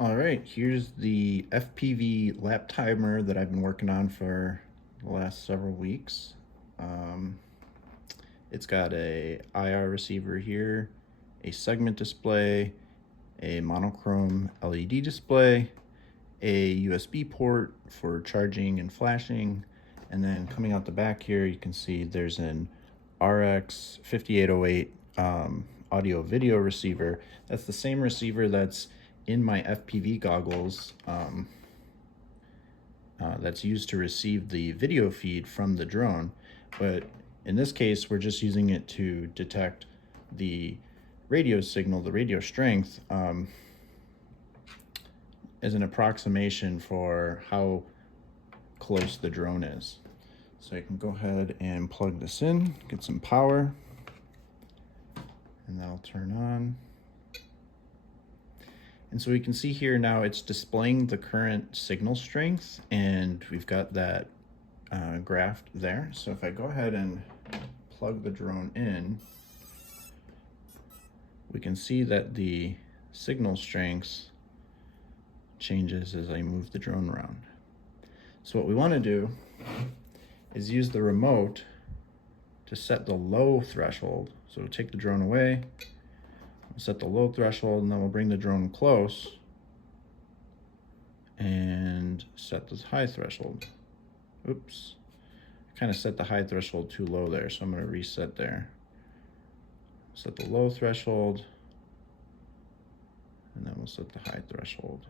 All right, here's the FPV Lap-timer that I've been working on for the last several weeks. Um, it's got a IR receiver here, a segment display, a monochrome LED display, a USB port for charging and flashing, and then coming out the back here you can see there's an RX 5808 audio video receiver. That's the same receiver that's in my FPV goggles, that's used to receive the video feed from the drone, but in this case we're just using it to detect the radio signal, the radio strength, as an approximation for how close the drone is. So I can go ahead and plug this in, get some power, and that'll turn on. And so we can see here now it's displaying the current signal strength, and we've got that graphed there. So if I go ahead and plug the drone in, we can see that the signal strength changes as I move the drone around. So what we want to do is use the remote to set the low threshold. So we'll take the drone away, we'll set the low threshold, and then we'll bring the drone close and set this high threshold. Oops, I kind of set the high threshold too low there, so I'm going to reset there. Set the low threshold, and then we'll set the high threshold.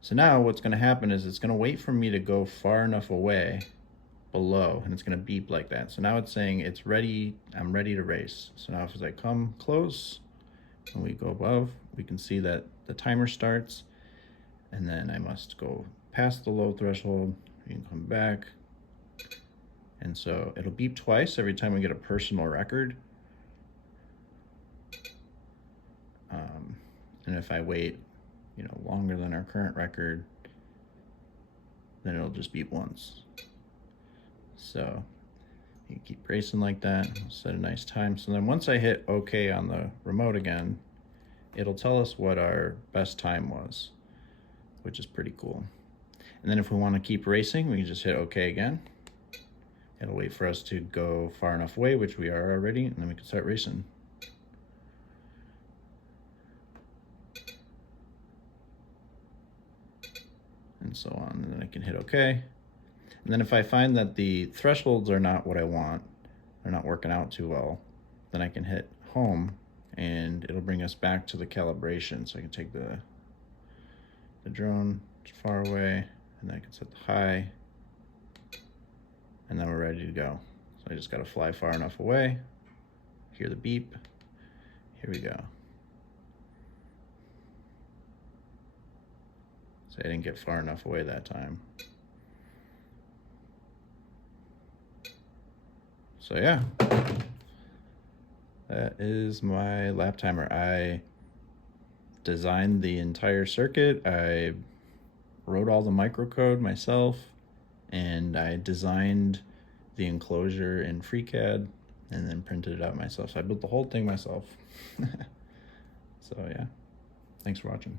So now what's going to happen is it's going to wait for me to go far enough away below, and it's going to beep like that. So now it's saying it's ready, I'm ready to race. So now as I come close and we go above, we can see that the timer starts, and then I must go past the low threshold, you can come back, and so it'll beep twice every time we get a personal record. And if I wait longer than our current record, then it'll just beep once. So you keep racing like that, set a nice time. So then once I hit OK on the remote again, it'll tell us what our best time was, which is pretty cool. And then if we want to keep racing, we can just hit OK again. It'll wait for us to go far enough away, which we are already, and then we can start racing. And so on, and then I can hit OK. And then if I find that the thresholds are not what I want, they're not working out too well, then I can hit home and it'll bring us back to the calibration. So I can take the drone far away, and then I can set the high, and then we're ready to go. So I just got to fly far enough away, hear the beep, here we go. So I didn't get far enough away that time. So yeah, that is my Lap-timer. I designed the entire circuit, I wrote all the microcode myself, and I designed the enclosure in FreeCAD and then printed it out myself. So I built the whole thing myself. So yeah, thanks for watching.